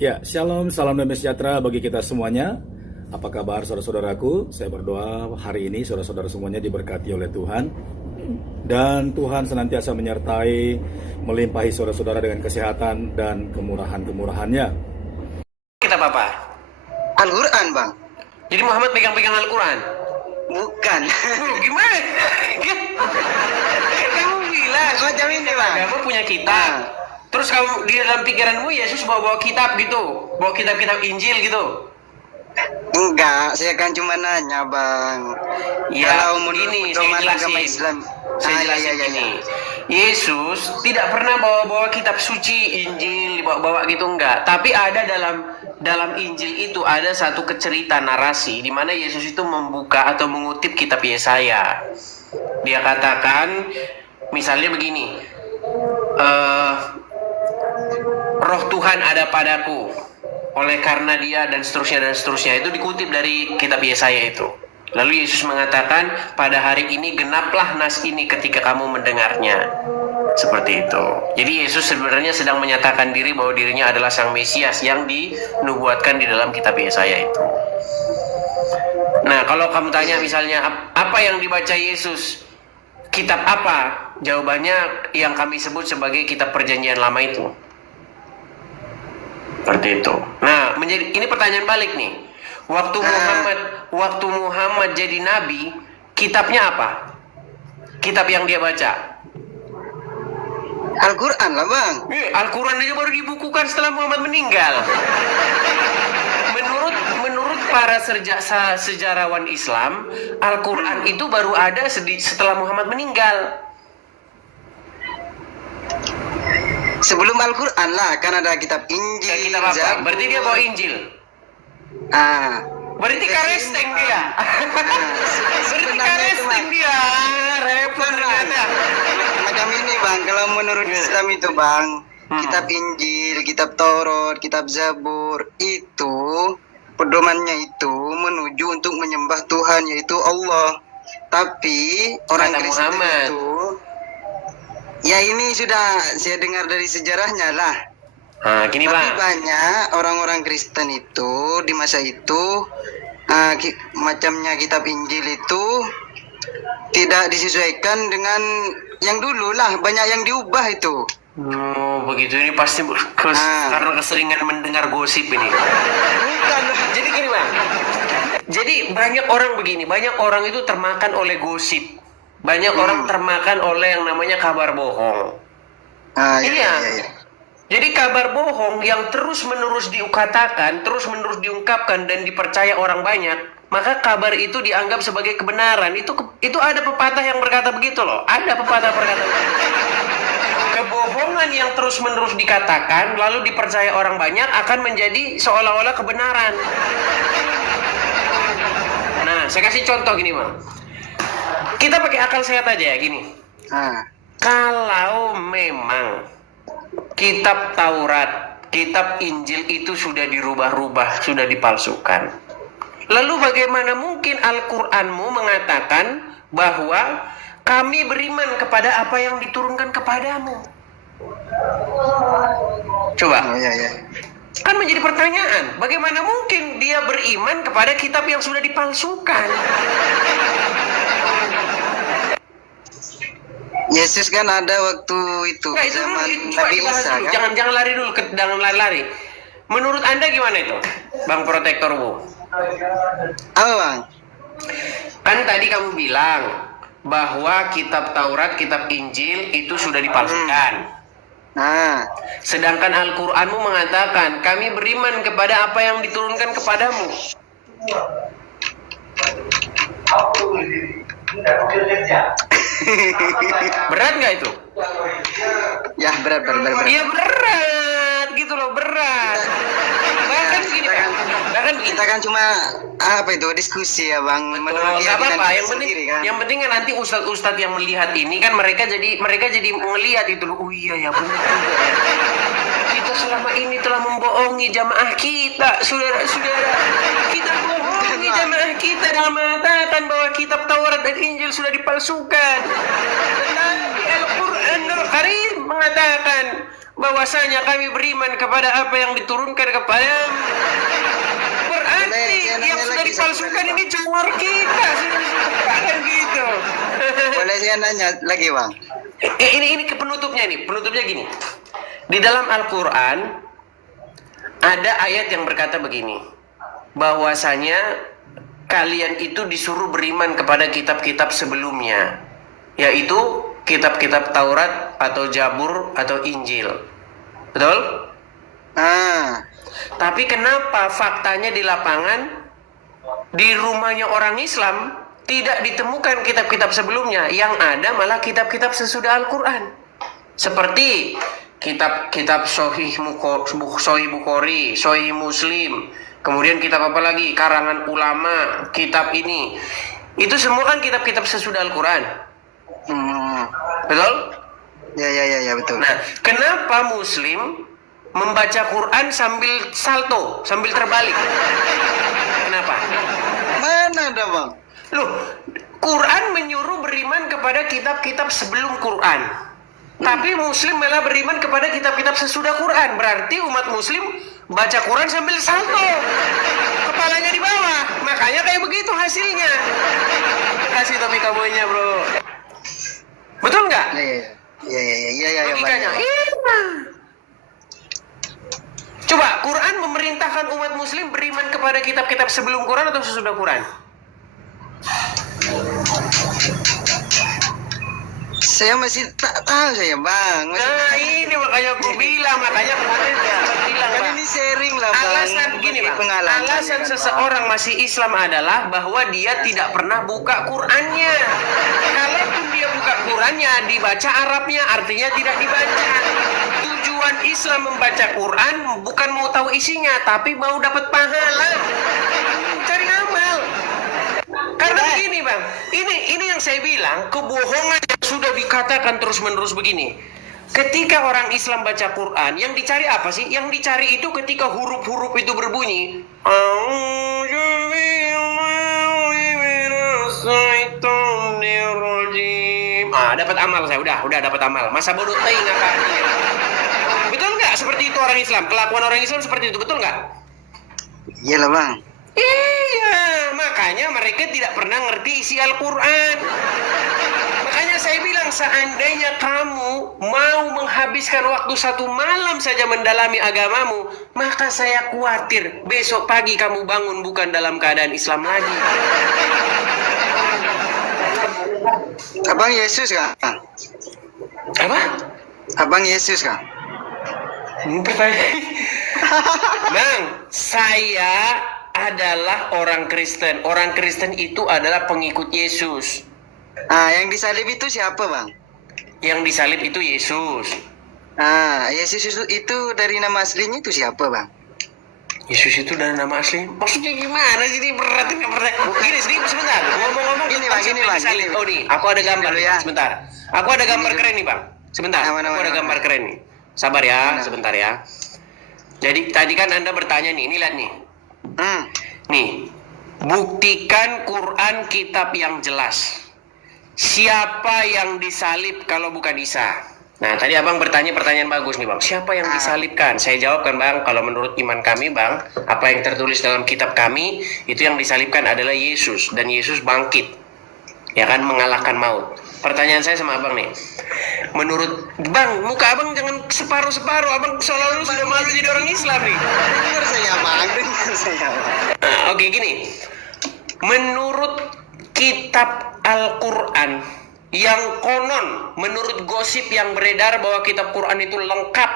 Ya, shalom, salam damai sejahtera bagi kita semuanya. Apa kabar saudara-saudaraku? Saya berdoa hari ini saudara-saudara semuanya diberkati oleh Tuhan. Dan Tuhan senantiasa menyertai, melimpahi saudara-saudara dengan kesehatan dan kemurahan-kemurahannya. Kitab apa? Al-Quran, Bang. Jadi Muhammad pegang-pegang Al-Quran? Bukan. Gimana? Kamu bilang Macam ini, Bang. kamu punya kitab. Terus kamu di dalam pikiranmu Yesus bawa kitab gitu, bawa kitab-kitab Injil gitu. Enggak, saya kan cuma nanya, Bang. Ya, Kalau menurut ini saya pedoman agama jelasin. Islam. Saya Ah, jelasin iya. ini. Yesus tidak pernah bawa-bawa kitab suci Injil dibawa-bawa gitu, enggak. Tapi ada dalam Injil itu ada satu cerita narasi di mana Yesus itu membuka atau mengutip kitab Yesaya. Dia katakan misalnya begini, Roh Tuhan ada padaku, oleh karena dia dan seterusnya. Itu dikutip dari kitab Yesaya itu. Lalu Yesus mengatakan, pada hari ini genaplah nas ini ketika kamu mendengarnya. Seperti itu. Jadi Yesus sebenarnya sedang menyatakan diri bahwa dirinya adalah Sang Mesias yang dinubuatkan di dalam kitab Yesaya itu. Nah, kalau kamu tanya misalnya apa yang dibaca Yesus, kitab apa? Jawabannya yang kami sebut sebagai kitab Perjanjian Lama itu. Seperti itu. Nah, ini pertanyaan balik nih. Waktu Muhammad jadi nabi, kitabnya apa? Kitab yang dia baca. Al-Quran lah, Bang. Al-Quran aja baru dibukukan setelah Muhammad meninggal. Menurut para sejarawan Islam, Al-Quran itu baru ada setelah Muhammad meninggal. Sebelum Al-Quran lah, kan ada kitab Injil. Kitab apa? Berarti dia bawa Injil. Berarti karesteng dia. Berarti karesteng dia. Repot ternyata. Macam ini, Bang. Kalau menurut Islam itu, Bang, kitab Injil, kitab Taurat, kitab Zabur itu pedomannya itu menuju untuk menyembah Tuhan, yaitu Allah. Tapi orang Kristen itu, ya ini sudah saya dengar dari sejarahnya lah. Gini, Tapi Bang. banyak orang-orang Kristen itu di masa itu macamnya kitab Injil itu tidak disesuaikan dengan yang dulu lah, banyak yang diubah itu. Oh, begitu. Ini pasti karena keseringan mendengar gosip ini. Bukan. Jadi gini, Bang. Jadi banyak orang begini, banyak orang itu termakan oleh gosip. Banyak orang termakan oleh yang namanya kabar bohong. Iya. Jadi kabar bohong yang terus-menerus diukatakan, terus-menerus diungkapkan dan dipercaya orang banyak, maka kabar itu dianggap sebagai kebenaran. Itu ada pepatah yang berkata begitu loh. Ada pepatah berkata begitu. Kebohongan yang terus-menerus dikatakan lalu dipercaya orang banyak akan menjadi seolah-olah kebenaran. Nah, saya kasih contoh gini, Bang. Kita pakai akal sehat aja ya, gini. Kalau memang kitab Taurat, kitab Injil itu sudah dirubah-rubah, sudah dipalsukan, lalu bagaimana mungkin Al-Quranmu mengatakan bahwa kami beriman kepada apa yang diturunkan kepadamu? Coba. Kan menjadi pertanyaan, bagaimana mungkin dia beriman kepada kitab yang sudah dipalsukan? Yesus kan ada waktu itu Itu zaman coba Nabi dibahas Isa dulu. kan. Jangan lari dulu, jangan lari. Menurut Anda gimana itu, Bang Protektor Bu? Apa, Bang? Kan tadi kamu bilang bahwa kitab Taurat, kitab Injil itu sudah dipalsukan. Sedangkan Al-Quranmu mengatakan kami beriman kepada apa yang diturunkan kepadamu. Berat nggak itu? Ya, berat. Iya berat, gitu loh, berat. Bahkan gini, bahkan Kita kan cuma diskusi ya, Bang. Menurut nggak apa-apa. keyakinan Yang penting, sendiri, kan? yang penting kan nanti ustadz-ustadz yang melihat ini kan mereka jadi melihat itu loh. Oh iya ya benar. Kita selama ini telah membohongi jamaah kita, saudara-saudara. Kita bohongi jamaah kita dengan mengatakan bahwa kitab Taurat dan Injil sudah dipalsukan. Tetapi Al-Quranul Karim mengatakan bahwasanya kami beriman kepada apa yang diturunkan kepada. Berarti yang sudah dipalsukan ini congor kita. Kan gitu. Boleh saya nanya lagi bang? Ini penutupnya nih. Penutupnya gini. Di dalam Al-Quran ada ayat yang berkata begini, bahwasanya kalian itu disuruh beriman kepada kitab-kitab sebelumnya, yaitu kitab-kitab Taurat atau Zabur atau Injil. Betul? Tapi kenapa faktanya di lapangan, di rumahnya orang Islam tidak ditemukan kitab-kitab sebelumnya, yang ada malah kitab-kitab sesudah Al-Quran, seperti kitab-kitab Sahih Bukhari, Sahih Muslim, kemudian kitab apa lagi, karangan ulama, kitab ini, itu semua kan kitab-kitab sesudah Al-Quran. Betul? Ya betul. Nah, kenapa Muslim membaca Quran sambil salto, sambil terbalik? Kenapa? Mana ada bang? Loh, Quran menyuruh beriman kepada kitab-kitab sebelum Quran, tapi Muslim malah beriman kepada kitab-kitab sesudah Quran. Berarti umat Muslim baca Quran sambil salto, kepalanya di bawah. Makanya kayak begitu hasilnya. Kasih topik kamunya, bro. Betul nggak? Iya. Logikanya. Iya. Coba, Quran memerintahkan umat Muslim beriman kepada kitab-kitab sebelum Quran atau sesudah Quran? Saya masih tak tahu saya bang. Nah ini makanya aku bilang, makanya kemarin bilang Kan bang. ini sharing lah bang. Alasan gini bang, alasan seseorang masih Islam adalah bahwa dia tidak pernah buka Qurannya. Kalaupun dia buka Qurannya, dibaca Arabnya, artinya tidak dibaca. Tujuan Islam membaca Quran bukan mau tahu isinya, tapi mau dapat pahala, cari amal. Karena begini bang, ini yang saya bilang, kebohongan yang sudah dikatakan terus-menerus begini. Ketika orang Islam baca Quran, yang dicari apa sih? Yang dicari itu ketika huruf-huruf itu berbunyi, dapat amal saya, udah dapat amal. Masa bodoh tai ngakak. Betul nggak? Seperti itu orang Islam, kelakuan orang Islam seperti itu, betul nggak? Iyalah bang. Iya, makanya mereka tidak pernah ngerti isi Al-Quran. Makanya saya bilang, seandainya kamu mau menghabiskan waktu 1 malam saja mendalami agamamu, maka saya khawatir besok pagi kamu bangun bukan dalam keadaan Islam lagi. Abang Yesus kah? Apa? Abang Yesus kah? Ini pertanyaan. Bang, saya adalah orang Kristen. Orang Kristen itu adalah pengikut Yesus. Yang disalib itu siapa bang? Yang disalib itu Yesus. Yesus itu dari nama aslinya itu siapa bang? Yesus itu dari nama asli. Maksudnya gimana sih ini berat ini pertanyaan. Gini sedikit sebentar. Ngomong-ngomong Gini bang. Oh nih, aku ada gambar Dulu nih, ya. sebentar. Aku ada gambar keren nih bang. Sebentar. Aku ada gambar keren nih. Sabar ya, sebentar ya. Jadi tadi kan Anda bertanya nih, ini lihat nih. Nih, buktikan Quran kitab yang jelas. Siapa yang disalib kalau bukan Isa? Nah, tadi abang bertanya pertanyaan bagus nih bang. Siapa yang disalibkan? Saya jawabkan bang, kalau menurut iman kami bang, apa yang tertulis dalam kitab kami, itu yang disalibkan adalah Yesus. Dan Yesus bangkit, ya kan, mengalahkan maut. Pertanyaan saya sama abang nih, menurut bang, muka abang jangan separuh-separuh. Abang seolah-olah sudah malu jadi orang Islam nih. Dengar saya bang. Oke, gini. Menurut kitab Al-Quran, yang konon menurut gosip yang beredar bahwa kitab Quran itu lengkap,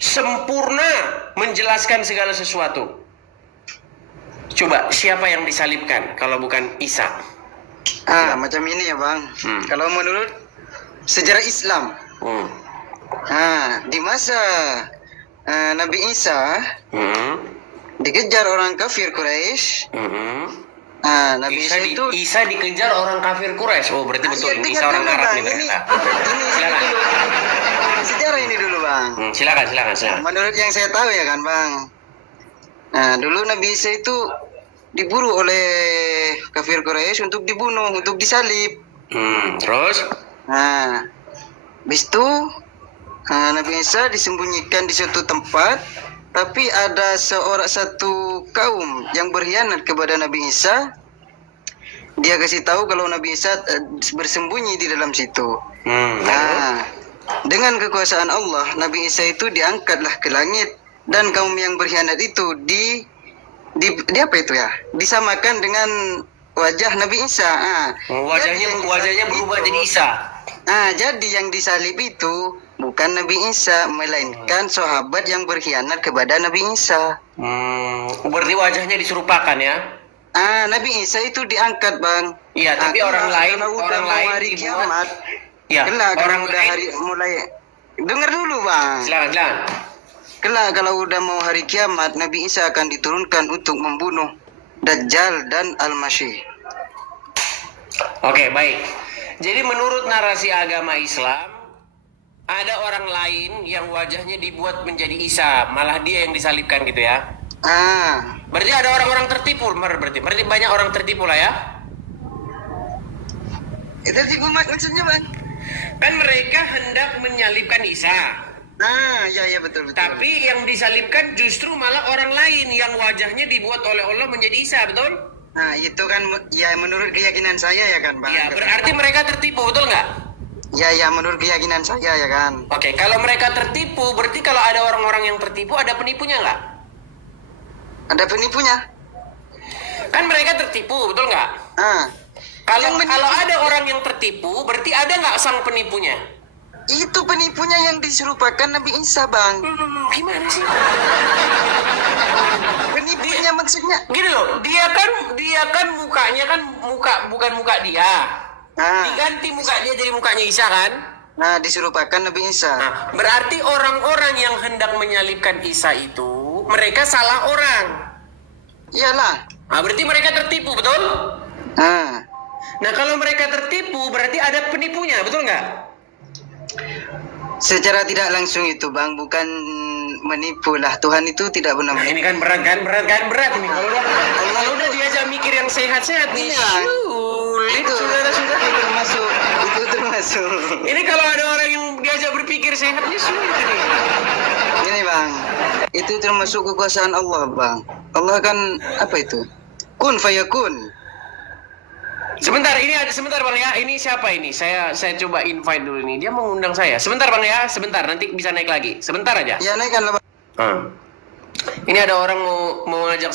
sempurna, menjelaskan segala sesuatu. Coba, siapa yang disalibkan kalau bukan Isa? Macam ini ya bang. Kalau menurut sejarah Islam, di masa Nabi Isa dikejar orang kafir Quraisy. Nabi Isa dikejar orang kafir Quraisy. Oh, berarti betul ini Isa orang Arab nih ternyata. Silakan. Sejarah ini dulu bang. Silakan. Menurut yang saya tahu ya kan bang. Dulu Nabi Isa itu diburu oleh kafir Quraisy untuk dibunuh, untuk disalib. Terus? Habis itu Nabi Isa disembunyikan di suatu tempat, tapi ada satu kaum yang berkhianat kepada Nabi Isa. Dia kasih tahu kalau Nabi Isa bersembunyi di dalam situ. Nah, dengan kekuasaan Allah, Nabi Isa itu diangkatlah ke langit, dan kaum yang berkhianat itu di apa itu ya? Disamakan dengan wajah Nabi Isa. Wajahnya berubah jadi Isa. Jadi yang disalib itu bukan Nabi Isa, melainkan sahabat yang berkhianat kepada Nabi Isa. Berarti wajahnya diserupakan ya? Nabi Isa itu diangkat, Bang. Iya, tapi orang lain hari dibuat. kiamat. Ya, Kelak orang kalau udah lain. mulai dengar dulu, Bang. Silakan. Kelak kalau udah mau hari kiamat, Nabi Isa akan diturunkan untuk membunuh Dajjal dan Al-Masih. Oke, baik. Jadi menurut narasi agama Islam, ada orang lain yang wajahnya dibuat menjadi Isa, malah dia yang disalibkan gitu ya? Berarti ada orang-orang tertipu, berarti banyak orang tertipu lah ya? Tertipu maksudnya, Bang? Kan mereka hendak menyalibkan Isa. Ya betul. Tapi yang disalibkan justru malah orang lain yang wajahnya dibuat oleh Allah menjadi Isa, betul? Itu kan ya menurut keyakinan saya ya kan, Bang. Ya, berarti mereka tertipu, betul nggak? Ya menurut keyakinan saya ya kan. Oke, kalau mereka tertipu, berarti kalau ada orang-orang yang tertipu, ada penipunya nggak? Ada penipunya. Kan mereka tertipu, betul nggak? Kalau ada orang yang tertipu, berarti ada nggak sang penipunya? Itu penipunya yang diserupakan Nabi Isa, Bang. Gimana sih? Penipunya maksudnya. Gini loh, dia kan mukanya kan bukan muka dia. Diganti muka dia jadi mukanya Isa kan? Diserupakan Nabi Isa. Berarti orang-orang yang hendak menyalibkan Isa itu mereka salah orang. Iyalah. Berarti mereka tertipu, betul? Nah, kalau mereka tertipu berarti ada penipunya, betul nggak? Secara tidak langsung itu, Bang, bukan menipu lah. Tuhan itu tidak pernah menipu. Ini kan berat ini. Kalau udah diajak mikir yang sehat-sehat nih. Itu termasuk. Ini kalau ada orang yang diajak berpikir sehatnya sulit ini. Ini, Bang, itu termasuk kekuasaan Allah, Bang. Allah kan apa itu? Kun fayakun. Sebentar Bang ya. Ini siapa ini? Saya coba invite dulu nih. Dia mengundang saya. Sebentar Bang ya. Sebentar, nanti bisa naik lagi. Sebentar aja. Ya naikkan lah, Bang. Ini ada orang mau ngajak.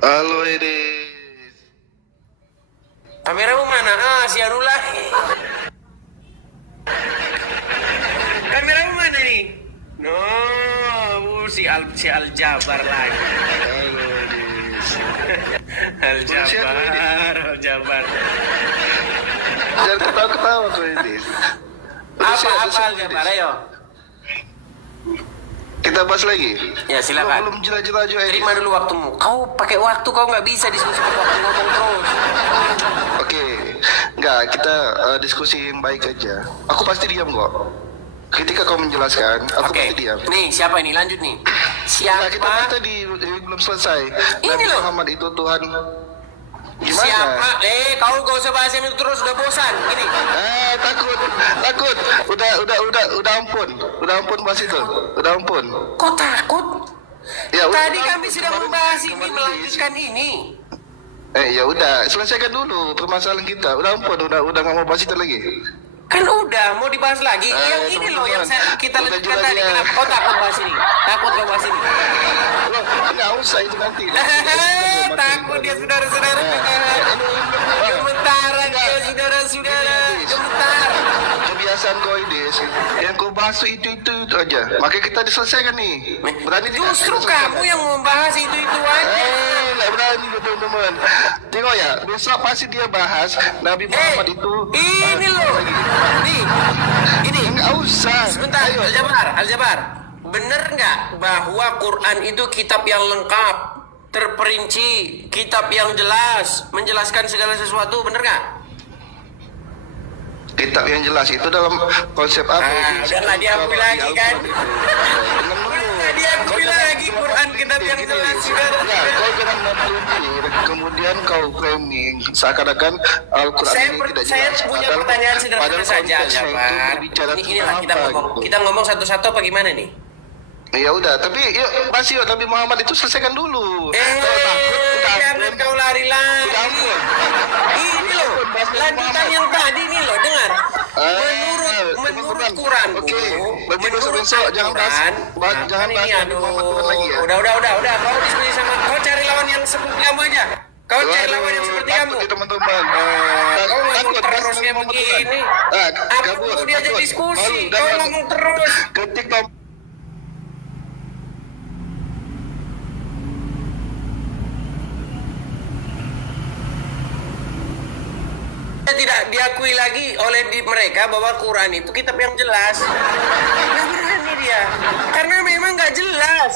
Halo Edis. Kameramu mana? Si Arullah. Kameramu mana nih? No, si Al Jabar lagi. Halo Edis. Al Jabar. Jangan ketawa-ketawa tuh Edis. Apa Al Jabar? Ayo. Kita bahas lagi. Ya silakan. Belum jelas-jelas Edis. Terima dulu waktumu. Kau pakai waktu, kau nggak bisa diskusi pakai waktu ngomong terus. Oke. Enggak, kita diskusi yang baik aja. Aku pasti diam kok. Ketika kau menjelaskan, aku pasti diam. Nih, siapa ini? Lanjut nih. Nah, kita tadi belum selesai. Ini Nabi loh. Muhammad itu Tuhan. Gimana? Siapa? Kau gak usah bahas yang itu terus, udah bosan. Gini. Takut. Udah ampun bahas itu. Udah ampun. Kok takut? Ya, Tadi udah, kami sedang membahas ini, melanjutkan ini. Ya udah, selesaikan dulu permasalahan kita. Udah ampun, udah nggak mau bahas itu lagi. Kan udah, mau dibahas lagi. Yang ini loh, yang kita lanjutkan tadi. Kenapa kau takut bahas ini? Takut kau bahas ini? Loh, nggak usah itu nanti. Takut dia saudara-saudara. Gemetaran dia saudara-saudara. Gemetar. Kebiasaan kau Idis, yang kau bahas itu aja. Makanya kita diselesaikan nih. Berani tidak? Justru kamu yang membahas itu aja. Nggak berani teman-teman. Tengok ya, besok pasti dia bahas Nabi Muhammad itu. Ini loh. Nih, ini. Nggak usah. Sebentar, Al-Jabar. Bener nggak bahwa Quran itu kitab yang lengkap, terperinci, kitab yang jelas, menjelaskan segala sesuatu, bener nggak? Kitab yang jelas itu dalam konsep apa? Udahlah diakui lagi kan? Udah diakui lagi Quran kitab yang jelas. Kau jangan menelintir, kemudian kau framing seakan-akan Al-Quran ini tidak Saya jelas. punya Padahal- pertanyaan sederhana padahal saja, konteksnya itu Jabar. berbicara Inilah tentang kita apa, ngomong. gitu. Kita ngomong satu-satu apa gimana nih? Ya udah, tapi yuk masih yuk, Nabi Muhammad itu selesaikan dulu. Jangan kau lari-lari. Udah ampun. Ini loh, lanjutan yang tadi nih loh, dengar. Menurut teman-teman. Quranku, Oke, berarti menurut besok-besok jangan bahas- Al-Quran, jangan kan bahas ini, Nabi Muhammad Tuhan lagi ya. Udah. Kau diskusi sama, kau cari lawan yang seperti kamu aja. Kau cari lawan yang seperti kamu. Takut ya, teman-teman. Kau ngomong Takut, terus bahas kayak Nabi Muhammad Tuhan. begini. Ah, Apa kabur, perlu diajak takut. diskusi? Malu, Kau jangan. ngomong terus. Ketika Tidak diakui lagi oleh mereka bahwa Quran itu kitab yang jelas. Nggak berani dia, karena memang nggak jelas.